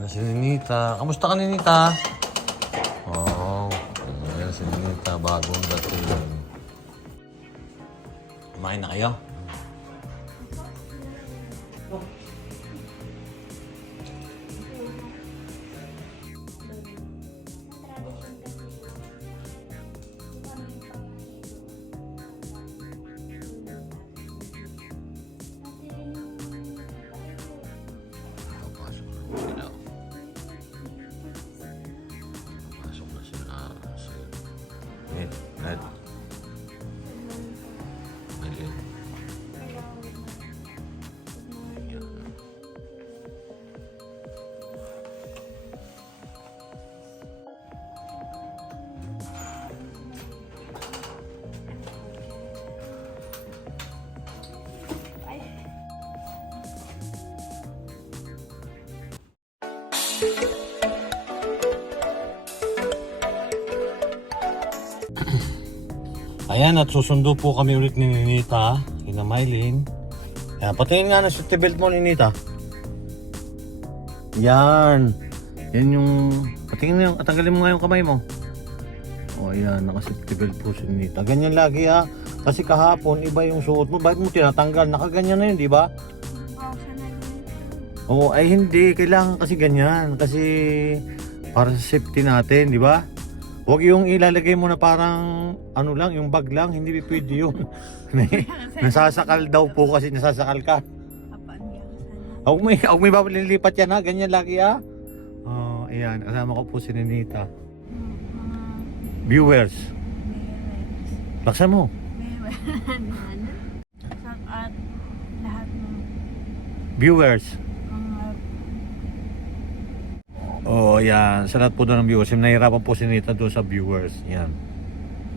Ayan na si Ninita. Kamusta ka, Ninita? Oo. Oh, ayan si Ninita. Bagong dating. Kumain na kayo? Papasok Ayan, at susundo po kami ulit ni Ninita, kina Mylene. Ayan, patingin nga ng safety belt mo, Ninita. Yan. Yan yung... Patingin nga, tanggalin mo nga yung kamay mo. O, ayan, naka-safety belt po si Ninita. Ganyan lagi ha. Kasi kahapon, iba yung suot mo. Bakit mo tinatanggal? Nakaganyan na yun, di ba? Oo, ay hindi. Kailangan kasi ganyan. Kasi para sa safety natin, di ba? Huwag yung ilalagay mo na parang ano lang, yung bag lang, hindi pwede yun. nasasakal daw po kasi nasasakal ka. Huwag may, huwag may babalipat yan ha, ganyan lagi ha. Oh, ayan, kasama ko po si Ninita. Viewers, laksan mo. Viewers. mga Oh, yan. Sa lahat po doon ng viewers. Nahirapan po si Nita doon sa viewers. Yan.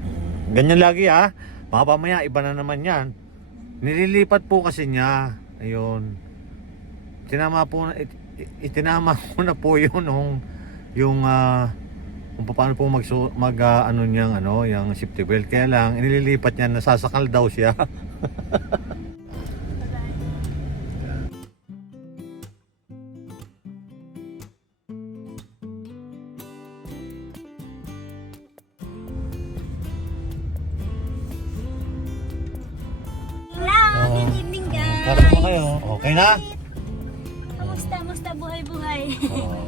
Mm, Ganyan lagi ha. Baka pamaya, iba na naman yan. Nililipat po kasi niya. Ayun. Tinama po, it- it- itinama ko na po yun nung yung ah, kung paano po mag, mag ah, ano niyang ano, yung safety belt. Kaya lang, inililipat niya, nasasakal daw siya. Para mo kayo. Okay na? Kamusta, musta buhay-buhay? Oo.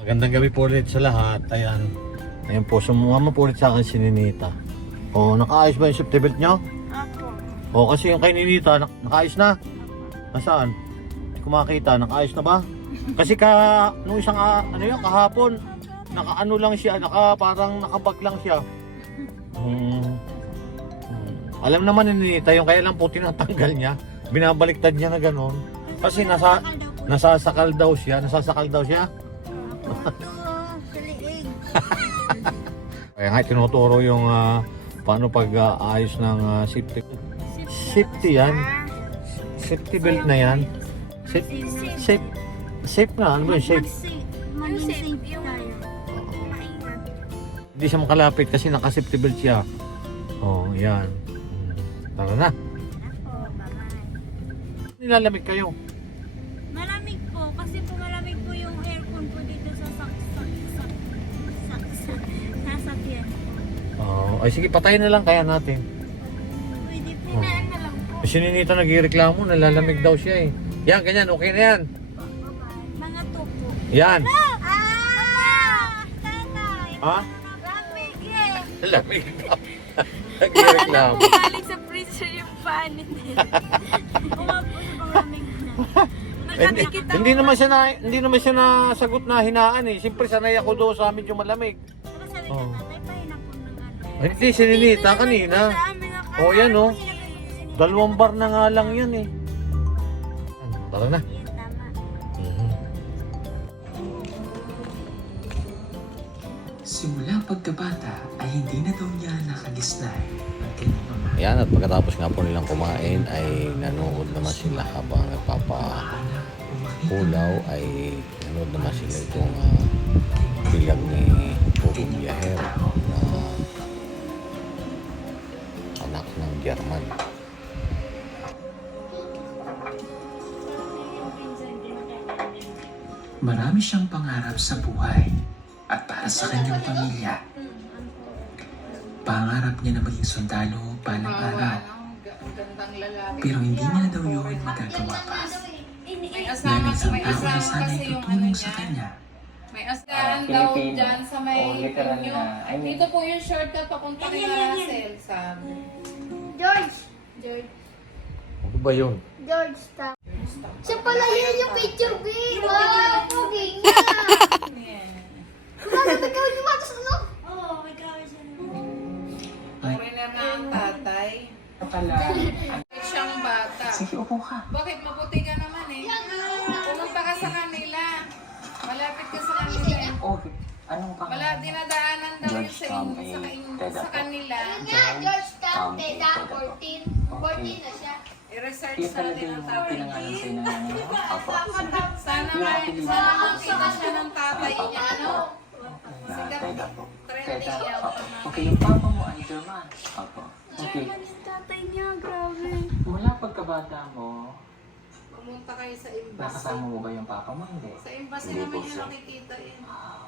Magandang gabi po ulit sa lahat. Ayan. Ayan po, sumama po ulit sa akin si Ninita. O, nakaayos ba yung safety belt nyo? Ako. O, kasi yung kay Ninita, nak- nakaayos na. Nasaan? Hindi ko makita, nakaayos na ba? Kasi ka, nung isang, ah, ano yun, kahapon, naka-ano lang siya, naka, parang nakabag lang siya. Hmm. Alam naman ni Ninita, yung kaya lang po tinatanggal niya, binabaliktad niya na gano'n. Kasi nasa, nasasakal daw siya, nasasakal daw siya. Kaya nga tinuturo yung ah, paano pag-aayos ng ah, safety Safety yan. Safety belt na yan. Safe, safe, safe na. Ano ba yun? Safe. Hindi siya makalapit kasi naka-safety belt siya. Oh, yan. Tara na. Ako, bye-bye. Nilalamig kayo. Malamig po, kasi po malamig po yung aircon po dito sa sak sak sak sak sak sasakyan po. Oh, ay sige, patayin na lang kaya natin. Pwede po Oh. na na lang po. Kasi ninita nagreklamo, nalalamig daw siya eh. Yan, ganyan, okay na yan. Bye-bye. Mga tupo. Yan. Ah! Tatay! Ha? Lamig eh! Lamig daw. nagreklamo. Galing sa freezer yung panin eh. Umapo sa palamig na. hindi, naman siya na hindi naman siya nasagot na hinaan eh. Siyempre sanay ako doon sa amin yung malamig. Pero sabi Oh. ka tatay, pahinap po ng ano. Hindi, sininita kanina. Oh, yan oh. Dalawang bar na nga lang yan eh. Tara na. Tama. Simula pagkabata ay hindi na daw niya nakalisnay ang kanyang ama. Yan at pagkatapos nga po nilang kumain ay nanood naman sila habang o ay nanood naman sila itong uh, bilag ni Pugo Biyahero na anak ng German. Marami siyang pangarap sa buhay at para sa kanyang pamilya. Pangarap niya na maging sundalo balang araw. Pero hindi niya daw yun magagawa pa. Dahil isang may tao na sana kasi yung ano sa niya. kanya. May asahan daw Filipino. dyan sa may O, literal inyo. na, I mean- Dito po yung shortcut papunta kay Russell, sabi. George! George. Ano ba yun? George ta. Siya pala yun yung picture B! Wow! Pogi nga! Wala na gawin yung matos ano? Oo, may kawin siya naman. Foreigner na ang tatay. Pala, Bakit siyang bata? sige upo ka. Bakit mabuti ka naman eh? Pumunta ka sa kanila. Malapit ka sa kanila eh. Oh, anong pangalan? Wala, dinadaanan daw yun sa, in, sa, Tom, in, eh, sa kanila. Nga, George ta, Um, Teta, Teta po. 14. 14 na siya. I-research Yun talaga natin ang yung tatay pinangalan sa'yo ng nanay mo? Apo. Sana may, sana makita siya ng tatay niya, ano? Teda po. Yan. apo. Okay, yung papa mo ay German. Apo. Okay. Tatay niya, grabe. Mula pagkabata mo, Pumunta kayo sa embassy. nakasama mo ba yung papa mo? Hindi. Sa embassy Hindi naman po, yung sir. nakikita eh.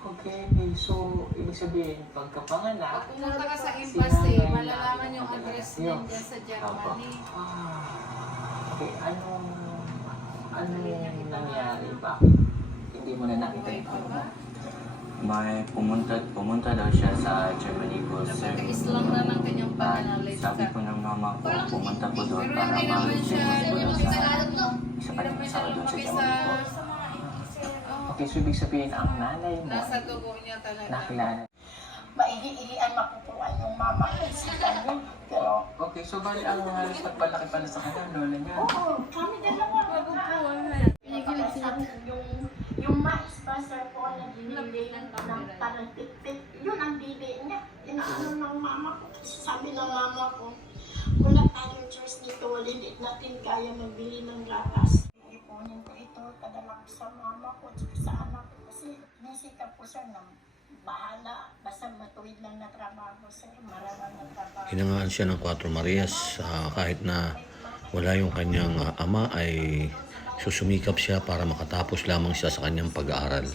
Okay, so, ibig sabihin, pagkapanganak, Pag pumunta ka sa embassy, malalaman yung address niya dyan sa Germany. Ah, okay, anong, anong nangyari? Bakit hindi mo na nakita yung papa mo? May pumunta, pumunta daw siya sa Germany po, sir. Napaka-Islam na ng kanyang pananalig sabi sa... po ng mama ko, pumunta po doon Pero para naman siya, po hindi doon naman sa siya, isa hindi pa naman asawa doon sa sa... Germany po. Okay, so ibig sabihin, ang nanay mo, nasa dugo niya talaga. nakilala. maigi-ilian mapupuan yung mama ko sa kanya. Pero, Okay, so bali ang halos nagpalaki pala sa kanya, lola niya. oo, kami dalawa. Sabi yung, yung sa po na binili ng parang pit-pit, yun ang bibi niya. Inaano ng mama ko. Kasi sabi ng mama ko, wala tayong choice dito, hindi natin kaya magbili ng gatas. Ipunin ko ito, padala ko sa mama ko, at sa anak ko. Kasi nasikap ko siya ng bahala, basta matuwid lang na trabaho sir, maraming na trabaho. Hinangaan siya ng Cuatro Marias ah, kahit na wala yung kanyang ah, ama ay susumikap siya para makatapos lamang siya sa kanyang pag-aaral.